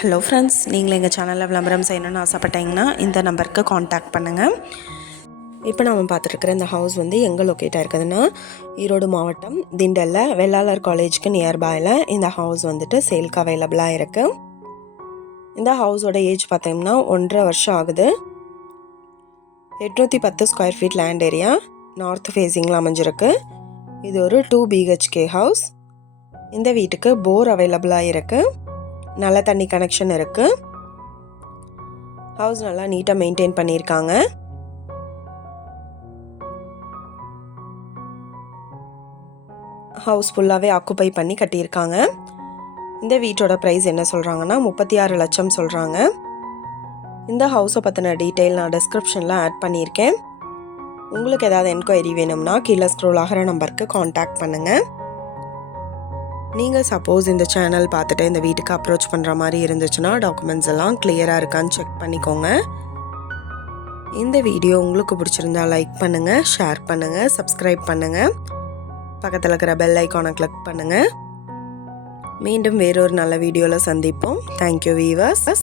Hello friends, நீங்களும் எங்கள் சேனலில் விளம்பரம் செய்யணும்னு ஆசைப்பட்டீங்கன்னா இந்த நம்பருக்கு காண்டாக்ட் பண்ணுங்கள். இப்போ நம்ம பார்த்துருக்குற இந்த ஹவுஸ் எங்கே லொக்கேட் ஆகிருக்குதுன்னா, ஈரோடு மாவட்டம் திண்டலில் வெள்ளாளர் காலேஜுக்கு நியர்பையில் இந்த ஹவுஸ் சேல்க்கு அவைலபிளாக இருக்குது. இந்த ஹவுஸோட ஏஜ் பார்த்தீங்கன்னா 1.5 வருஷம் ஆகுது. 810 square feet land area north ஃபேஸிங்கில் அமைஞ்சிருக்கு. இது ஒரு 2 BHK ஹவுஸ். இந்த வீட்டுக்கு போர் அவைலபிளாக இருக்குது. நல்ல தண்ணி கனெக்ஷன் இருக்குது. ஹவுஸ் நல்லா நீட்டாக மெயின்டைன் பண்ணியிருக்காங்க. ஹவுஸ் ஃபுல்லாகவே ஆக்குப்பை பண்ணி கட்டியிருக்காங்க. இந்த வீட்டோட ப்ரைஸ் என்ன சொல்கிறாங்கன்னா 36 லட்சம் சொல்கிறாங்க. இந்த ஹவுஸை பற்றின டீட்டெயில் நான் டிஸ்கிரிப்ஷனில் ஆட் பண்ணியிருக்கேன். உங்களுக்கு ஏதாவது என்கொயரி வேணும்னா கீழே ஸ்க்ரோல் ஆகிற நம்பருக்கு காண்டாக்ட் பண்ணுங்கள். நீங்கள் சப்போஸ் இந்த சேனல் பார்த்துட்டு இந்த வீட்டுக்கு அப்ரோச் பண்ணுற மாதிரி இருந்துச்சுன்னா டாக்குமெண்ட்ஸ் எல்லாம் கிளியராக இருக்கான்னு செக் பண்ணிக்கோங்க. இந்த வீடியோ உங்களுக்கு பிடிச்சிருந்தா லைக் பண்ணுங்கள், ஷேர் பண்ணுங்கள், சப்ஸ்கிரைப் பண்ணுங்கள். பக்கத்தில் இருக்கிற பெல் ஐக்கானை கிளிக் பண்ணுங்கள். மீண்டும் வேறொரு நல்ல வீடியோவில் சந்திப்போம். Thank you viewers.